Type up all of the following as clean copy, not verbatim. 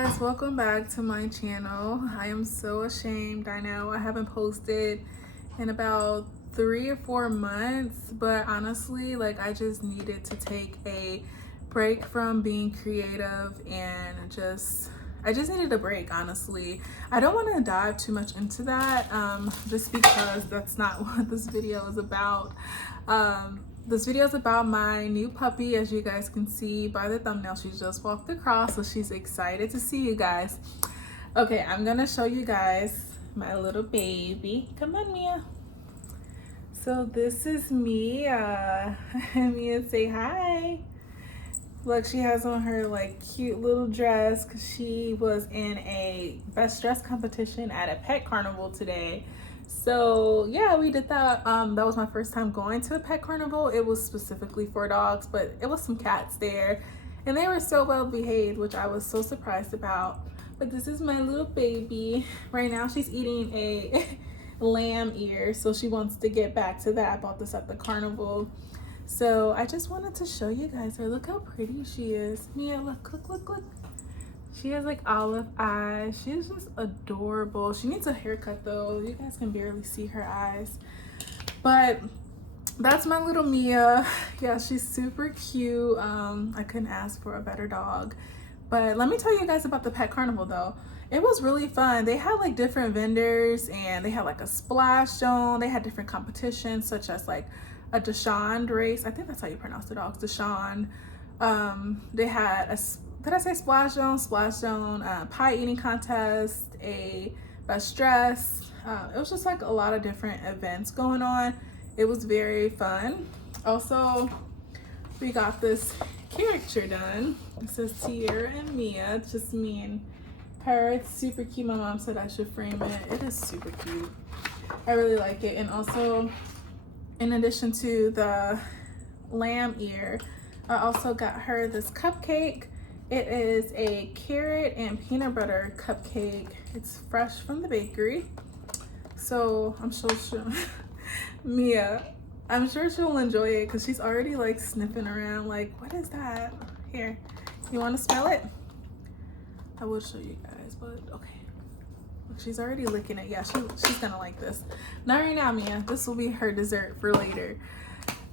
guys, welcome back to my channel. I am so ashamed. I know I haven't posted in about 3 or 4 months, but honestly, like, I just needed to take a break from being creative and I just needed a break, honestly. I don't want to dive too much into that just because that's not what this video is about. This video is about my new puppy. As you guys can see by the thumbnail, she just walked across, so she's excited to see you guys. Okay, I'm gonna show you guys my little baby. Come on, Mia. So this is Mia. Mia, say hi. Look, she has on her like cute little dress because she was in a best dress competition at a pet carnival today. So yeah, we did that. That was my first time going to a pet carnival. It was specifically for dogs, but it was some cats there and they were so well behaved, which I was so surprised about. But this is my little baby. Right now she's eating a lamb ear, so she wants to get back to that. I bought this at the carnival. So I just wanted to show you guys her. Look how pretty she is. Mia, look. She has like olive eyes. She's just adorable. She needs a haircut though. You guys can barely see her eyes. But that's my little Mia. Yeah, she's super cute. I couldn't ask for a better dog. But let me tell you guys about the pet carnival though. It was really fun. They had like different vendors and they had like a splash zone. They had different competitions such as like a Dachshund race. I think that's how you pronounce the dogs, Dachshund. They had a, did I say splash zone? Splash zone, pie eating contest, a best dress. It was just like a lot of different events going on. It was very fun. Also, we got this caricature done. It says Tierra and Mia. It's just me and her. It's super cute. My mom said I should frame it. It is super cute. I really like it. And also, in addition to the lamb ear, I also got her this cupcake. It is a carrot and peanut butter cupcake. It's fresh from the bakery. So I'm sure Mia, I'm sure she'll enjoy it because she's already like sniffing around like, what is that? Here, you want to smell it? I will show you guys, but okay. She's already licking it. Yeah, she's gonna like this. Not right now, Mia. This will be her dessert for later.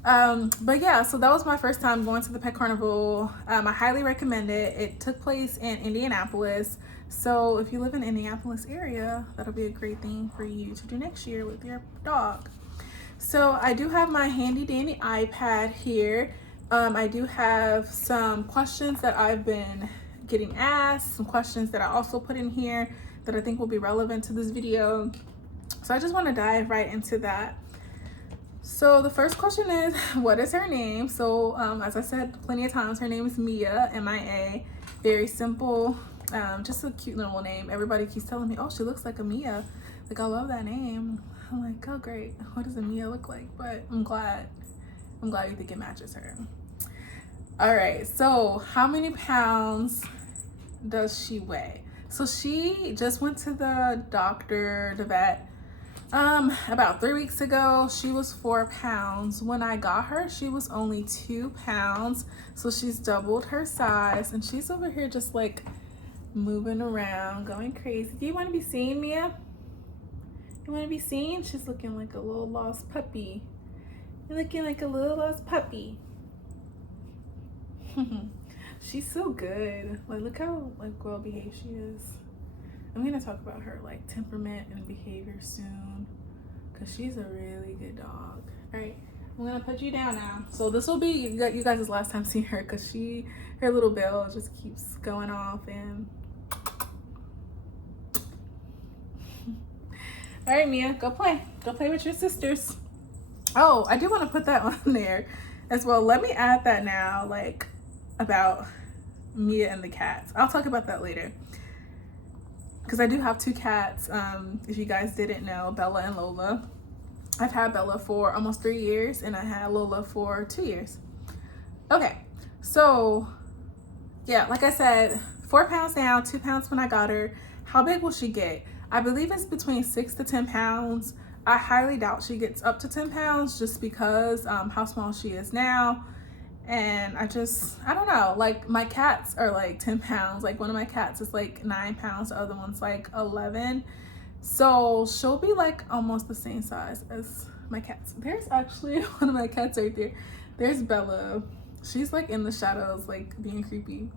But yeah, so that was my first time going to the pet carnival. I highly recommend it. It took place in Indianapolis. So if you live in the Indianapolis area, that'll be a great thing for you to do next year with your dog. So I do have my handy dandy iPad here. I do have some questions that I've been getting asked, some questions that I also put in here that I think will be relevant to this video. So I just want to dive right into that. So the first question is, what is her name? So as I said plenty of times, her name is Mia, M-I-A. Very simple, just a cute little name. Everybody keeps telling me, oh, she looks like a Mia. Like, I love that name. I'm like, oh great, what does a Mia look like? But I'm glad you think it matches her. All right, so how many pounds does she weigh? So she just went to the doctor, the vet, about 3 weeks ago. She was 4 pounds. When I got her, she was only 2 pounds. So she's doubled her size and she's over here just like moving around, going crazy. Do you want to be seen, Mia? You want to be seen? She's looking like a little lost puppy. You're looking like a little lost puppy. She's so good. Like, look how like well behaved she is. I'm gonna talk about her like temperament and behavior soon because she's a really good dog. All right, I'm gonna put you down now. So this will be you guys' last time seeing her because her little bell just keeps going off. And all right, Mia, go play with your sisters. Oh, I do want to put that on there as well. Let me add that now, like about Mia and the cats. I'll talk about that later because I do have 2 cats. If you guys didn't know, Bella and Lola. I've had Bella for almost 3 years and I had Lola for 2 years. Okay, so yeah, like I said, 4 pounds now, 2 pounds when I got her. How big will she get? I believe it's between 6 to 10 pounds. I highly doubt she gets up to 10 pounds just because how small she is now. And I don't know, like my cats are like 10 pounds. Like one of my cats is like 9 pounds, the other one's like 11. So she'll be like almost the same size as my cats. There's actually one of my cats right there. There's Bella. She's like in the shadows, like being creepy.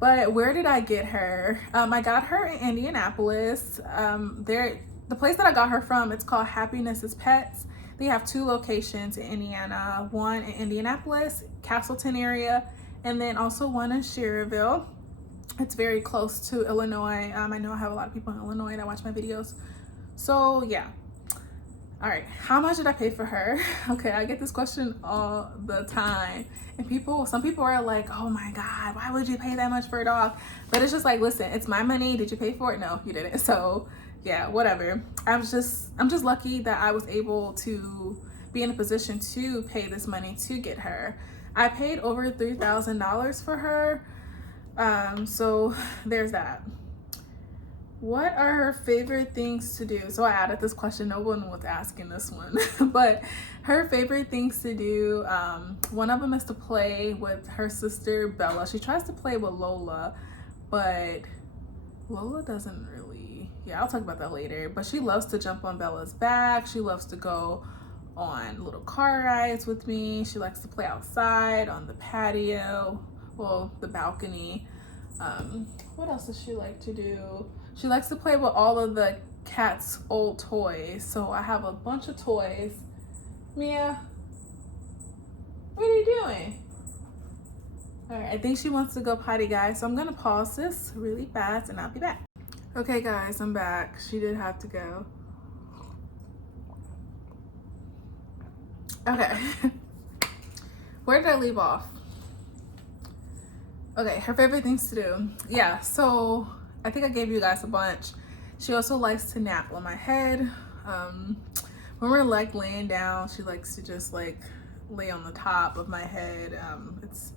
But where did I get her? I got her in Indianapolis. The place that I got her from, it's called Happiness is Pets. They have 2 locations in Indiana, one in Indianapolis, Castleton area, and then also one in Schererville. It's very close to Illinois. I know I have a lot of people in Illinois that watch my videos. So yeah. All right, how much did I pay for her? Okay, I get this question all the time. And some people are like, oh my God, why would you pay that much for a dog? But it's just like, listen, it's my money. Did you pay for it? No, you didn't. So yeah, whatever. I'm just lucky that I was able to be in a position to pay this money to get her. I paid over $3,000 for her. So there's that. What are her favorite things to do? So I added this question. No one was asking this one, but her favorite things to do. One of them is to play with her sister Bella. She tries to play with Lola, but Lola doesn't really. Yeah, I'll talk about that later. But she loves to jump on Bella's back. She loves to go on little car rides with me. She likes to play outside on the patio, well, the balcony. What else does she like to do? She likes to play with all of the cat's old toys. So I have a bunch of toys. Mia, what are you doing? All right, I think she wants to go potty, guys. So I'm gonna pause this really fast and I'll be back. Okay, guys, I'm back. She did have to go. Okay. Where did I leave off? Okay, her favorite things to do. Yeah, so I think I gave you guys a bunch. She also likes to nap on my head. When we're like laying down, she likes to just like lay on the top of my head. It's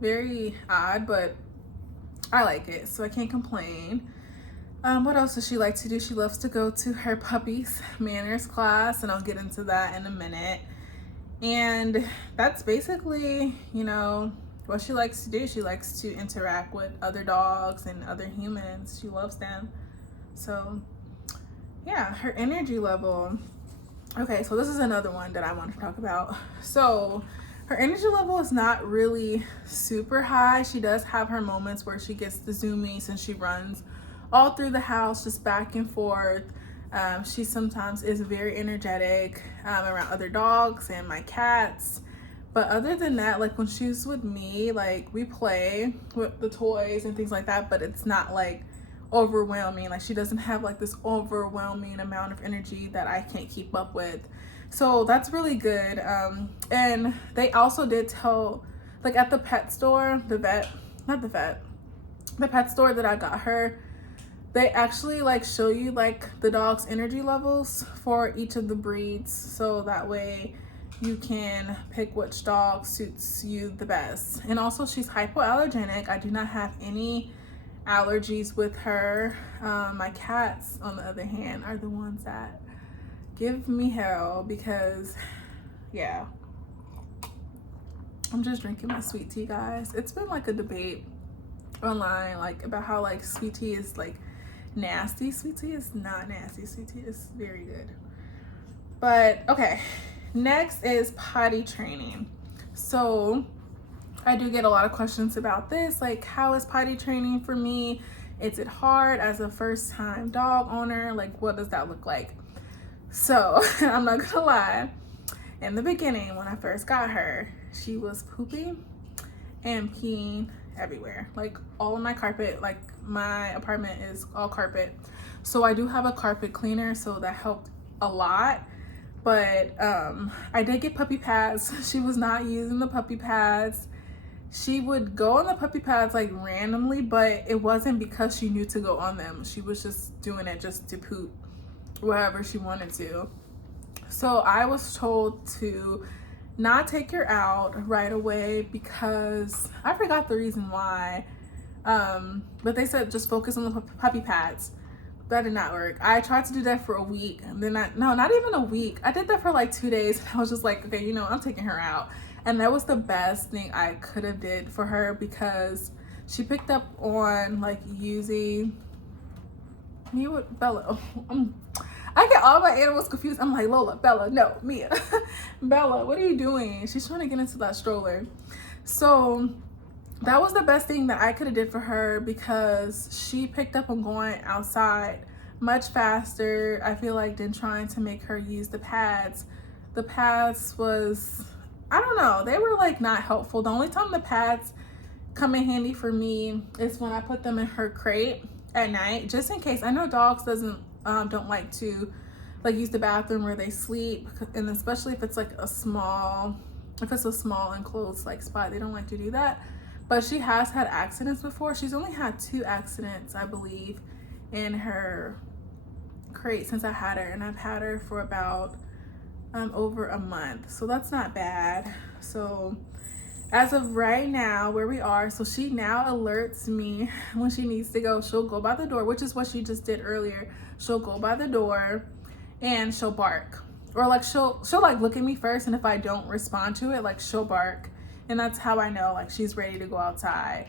very odd, but I like it, so I can't complain. What else does she like to do? She loves to go to her puppy's manners class, and I'll get into that in a minute. And that's basically, you know, what she likes to do. She likes to interact with other dogs and other humans. She loves them. So yeah, her energy level. Okay, so this is another one that I want to talk about. So her energy level is not really super high. She does have her moments where she gets the zoomies and she runs all through the house, just back and forth. She sometimes is very energetic around other dogs and my cats. But other than that, like when she's with me, like we play with the toys and things like that, but it's not like overwhelming. Like she doesn't have like this overwhelming amount of energy that I can't keep up with. So that's really good. And they also did tell, like at the pet store, the pet store that I got her, they actually like show you like the dog's energy levels for each of the breeds. So that way you can pick which dog suits you the best. And also she's hypoallergenic. I do not have any allergies with her. My cats, on the other hand, are the ones that give me hell because, yeah. I'm just drinking my sweet tea, guys. It's been like a debate online, like about how like sweet tea is like nasty. Sweet tea is not nasty. Sweet tea is very good. But okay. Next is potty training. So I do get a lot of questions about this, like how is potty training for me? Is it hard as a first time dog owner? Like what does that look like? So I'm not gonna lie, in the beginning when I first got her, she was pooping and peeing everywhere, like all on my carpet. Like my apartment is all carpet, so I do have a carpet cleaner, so that helped a lot. But I did get puppy pads. She was not using the puppy pads. She would go on the puppy pads like randomly, but it wasn't because she knew to go on them. She was just doing it just to poop wherever she wanted to. So I was told to not take her out right away because I forgot the reason why. But they said just focus on the puppy pads. That did not work. I tried to do that for a week, and then no, not even a week. I did that for like 2 days. I was just like, okay, you know, I'm taking her out. And that was the best thing I could have did for her, because she picked up on like using me with Bella. I get all my animals confused. I'm like, Lola, Bella, no, Mia. Bella, what are you doing? She's trying to get into that stroller. So that was the best thing that I could have did for her, because she picked up on going outside much faster, I feel like, than trying to make her use the pads. The pads was, I don't know, they were like not helpful. The only time the pads come in handy for me is when I put them in her crate at night, just in case. I know dogs don't like to like use the bathroom where they sleep, and especially if it's like a small enclosed like spot, they don't like to do that. But she has had accidents before. She's only had 2 accidents, I believe, in her crate since I had her, and I've had her for about over a month, so that's not bad. So as of right now, where we are, so she now alerts me when she needs to go. She'll go by the door, which is what she just did earlier. She'll go by the door and she'll bark, or like she'll like look at me first, and if I don't respond to it, like she'll bark, and that's how I know like she's ready to go outside.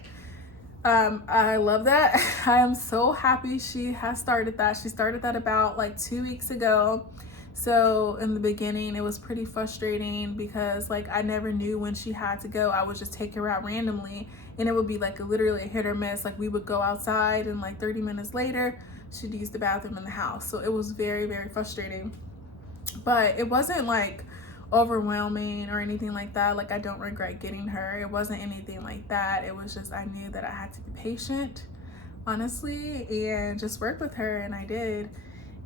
I love that. I am so happy she has started that. She started that about like 2 weeks ago. So in the beginning, it was pretty frustrating, because like I never knew when she had to go. I would just take her out randomly, and it would be like literally a hit or miss. Like we would go outside, and like 30 minutes later, she'd use the bathroom in the house. So it was very, very frustrating. But it wasn't like overwhelming or anything like that. Like I don't regret getting her. It wasn't anything like that. It was just, I knew that I had to be patient, honestly, and just work with her, and I did.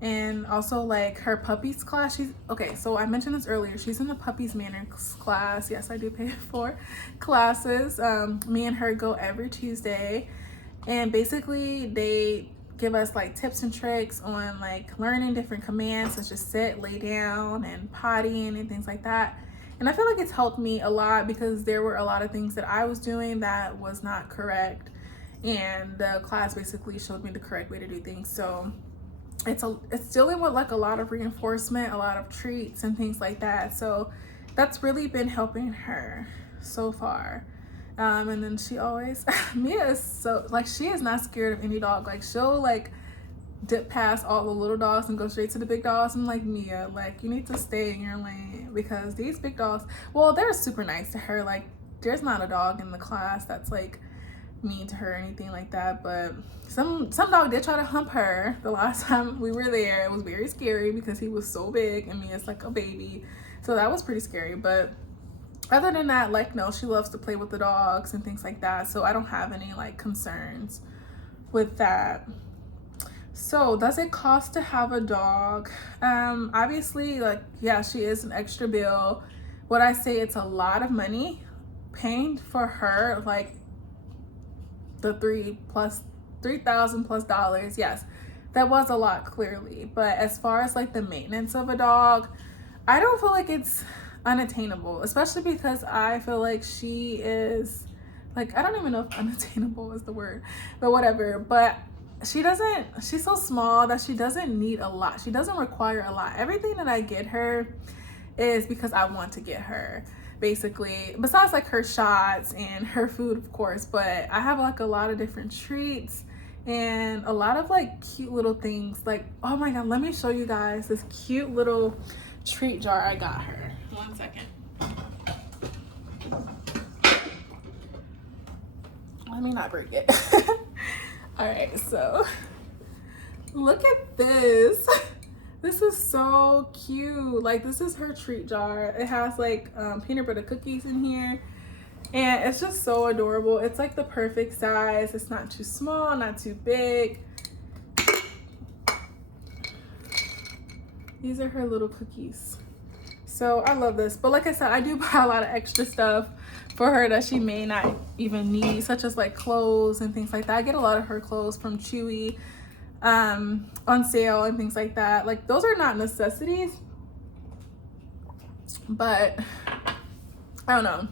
And also like her puppies class, okay, so I mentioned this earlier, she's in the puppies manners class. Yes, I do pay for classes. Me and her go every Tuesday, and basically they give us like tips and tricks on like learning different commands, such as sit, lay down, and pottying and things like that. And I feel like it's helped me a lot, because there were a lot of things that I was doing that was not correct, and the class basically showed me the correct way to do things. So it's dealing with like a lot of reinforcement, a lot of treats and things like that. So that's really been helping her so far. And then she always, Mia is so, like, she is not scared of any dog. Like she'll like dip past all the little dogs and go straight to the big dogs. I'm like, Mia, like you need to stay in your lane, because these big dogs, well, they're super nice to her. Like there's not a dog in the class that's like mean to her or anything like that, but some dog did try to hump her the last time we were there. It was very scary, because he was so big and Mia's like a baby, so that was pretty scary. But other than that, like, no, she loves to play with the dogs and things like that, so I don't have any like concerns with that. So does it cost to have a dog? Obviously, like, yeah, she is an extra bill. Would I say it's a lot of money paying for her, like the $3,000 plus? Yes, that was a lot, clearly. But as far as like the maintenance of a dog, I don't feel like it's unattainable, especially because I feel like she is like, I don't even know if unattainable is the word, but whatever. But she's so small that she doesn't need a lot. She doesn't require a lot. Everything that I get her is because I want to get her, basically, besides like her shots and her food, of course. But I have like a lot of different treats and a lot of like cute little things. Like, oh my god, let me show you guys this cute little treat jar I got her. 1 second. Let me not break it. All right, so look at this. This is so cute. Like, this is her treat jar. It has like peanut butter cookies in here, and it's just so adorable. It's like the perfect size. It's not too small, not too big. These are her little cookies. So I love this. But like I said, I do buy a lot of extra stuff for her that she may not even need, such as like clothes and things like that. I get a lot of her clothes from Chewy on sale and things like that. Like, those are not necessities, but I don't know.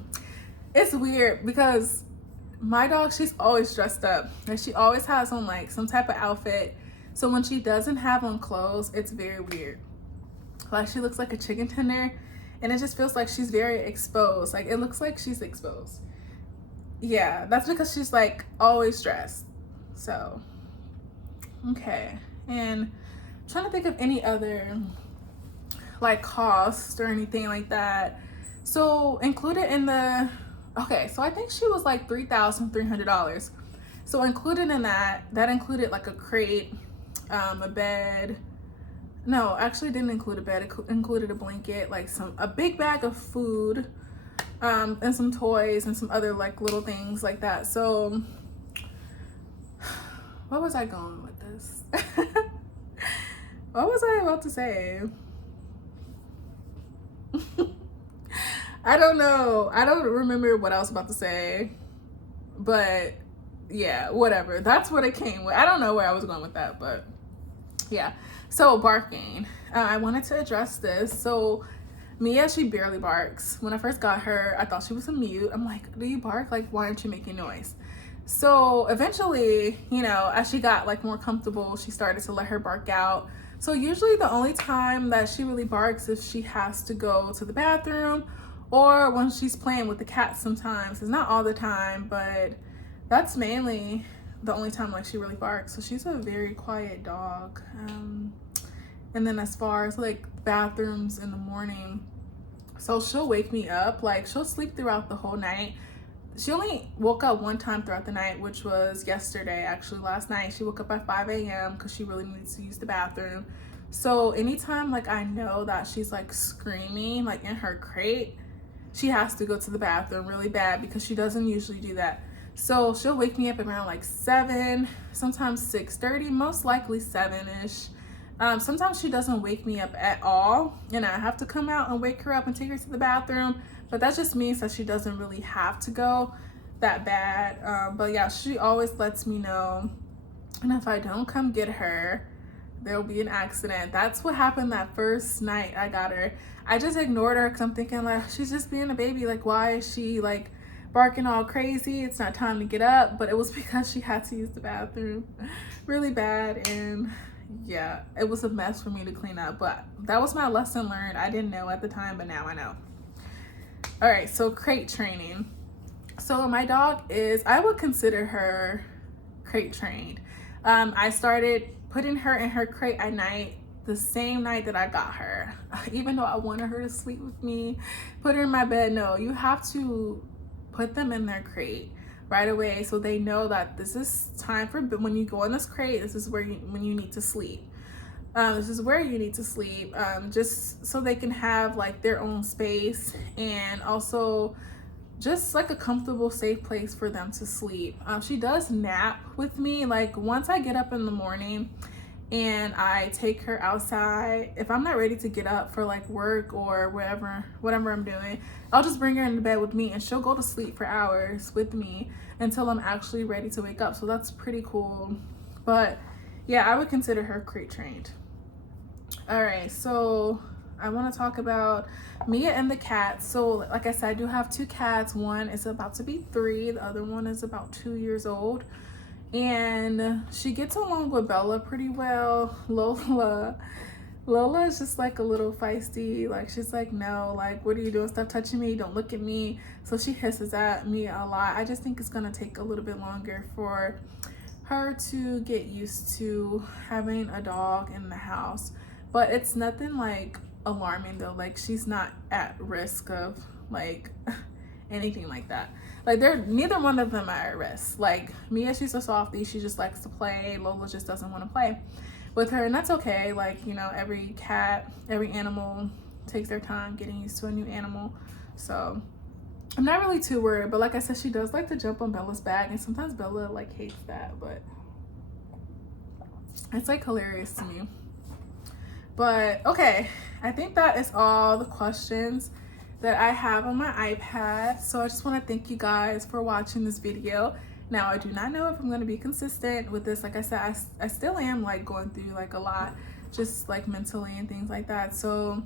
It's weird because my dog, she's always dressed up. Like, she always has on like some type of outfit. So when she doesn't have on clothes, it's very weird. Like, she looks like a chicken tender, and it just feels like she's very exposed. Like it looks like she's exposed. Yeah, that's because she's like always dressed. So okay, and I'm trying to think of any other like cost or anything like that. So included in the, okay, so I think she was like $3,300. So included in that included like a crate, a bed. No, actually didn't include a bed. It included a blanket, like a big bag of food, and some toys and some other like little things like that. So what was I going with this? What was I about to say? I don't know. I don't remember what I was about to say, but yeah, whatever. That's what it came with. I don't know where I was going with that, but yeah. So barking. I wanted to address this. So Mia, she barely barks. When I first got her, I thought she was a mute. I'm like, do you bark? Like, why aren't you making noise? So eventually, you know, as she got like more comfortable, she started to let her bark out. So usually the only time that she really barks if she has to go to the bathroom or when she's playing with the cat sometimes. It's not all the time, but that's mainly the only time like she really barks. So she's a very quiet dog. And then as far as like bathrooms in the morning, so she'll wake me up, like she'll sleep throughout the whole night. She only woke up one time throughout the night, which was yesterday, actually last night. She woke up at 5 a.m. because she really needs to use the bathroom. So anytime like I know that she's like screaming like in her crate, she has to go to the bathroom really bad because she doesn't usually do that. So she'll wake me up around like 7, sometimes 6:30, most likely 7-ish. Sometimes she doesn't wake me up at all, and I have to come out and wake her up and take her to the bathroom. But that just means that she doesn't really have to go that bad. But yeah, she always lets me know. And if I don't come get her, there'll be an accident. That's what happened that first night I got her. I just ignored her because I'm thinking like, she's just being a baby. Like, why is she like barking all crazy? It's not time to get up. But it was because she had to use the bathroom really bad. And yeah, it was a mess for me to clean up. But that was my lesson learned. I didn't know at the time, but now I know. All right, so crate training. So my dog is, I would consider her crate trained. I started putting her in her crate at night the same night that I got her. Even though I wanted her to sleep with me, put her in my bed. No, you have to put them in their crate right away so they know that this is time for, when you go in this crate, this is where when you need to sleep. This is where you need to sleep, just so they can have like their own space and also just like a comfortable, safe place for them to sleep. She does nap with me. Like once I get up in the morning and I take her outside, if I'm not ready to get up for like work or whatever I'm doing, I'll just bring her into bed with me and she'll go to sleep for hours with me until I'm actually ready to wake up. So that's pretty cool. But yeah, I would consider her crate trained. All right, so I want to talk about Mia and the cats. So like I said, I do have 2 cats. One is about to be 3, the other one is about 2 years old, and she gets along with Bella pretty well. Lola is just like a little feisty. Like she's like, no, like what are you doing, stop touching me, don't look at me. So she hisses at me a lot. I just think it's gonna take a little bit longer for her to get used to having a dog in the house. But it's nothing like alarming though. Like she's not at risk of like anything like that. Like neither one of them are at risk. Like Mia, she's a softie, she just likes to play. Lola just doesn't want to play with her, and that's okay. Like, you know, every cat, every animal takes their time getting used to a new animal. So I'm not really too worried. But like I said, she does like to jump on Bella's back, and sometimes Bella like hates that, but it's like hilarious to me. But okay, I think that is all the questions that I have on my iPad. So I just want to thank you guys for watching this video. Now, I do not know if I'm going to be consistent with this. Like I said, I still am like going through like a lot, just like mentally and things like that. So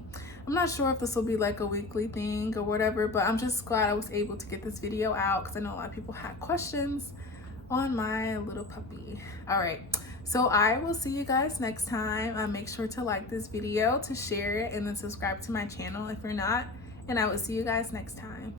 I'm not sure if this will be like a weekly thing or whatever, but I'm just glad I was able to get this video out because I know a lot of people had questions on my little puppy. All right. So I will see you guys next time. Make sure to like this video, to share it, and then subscribe to my channel if you're not. and I will see you guys next time.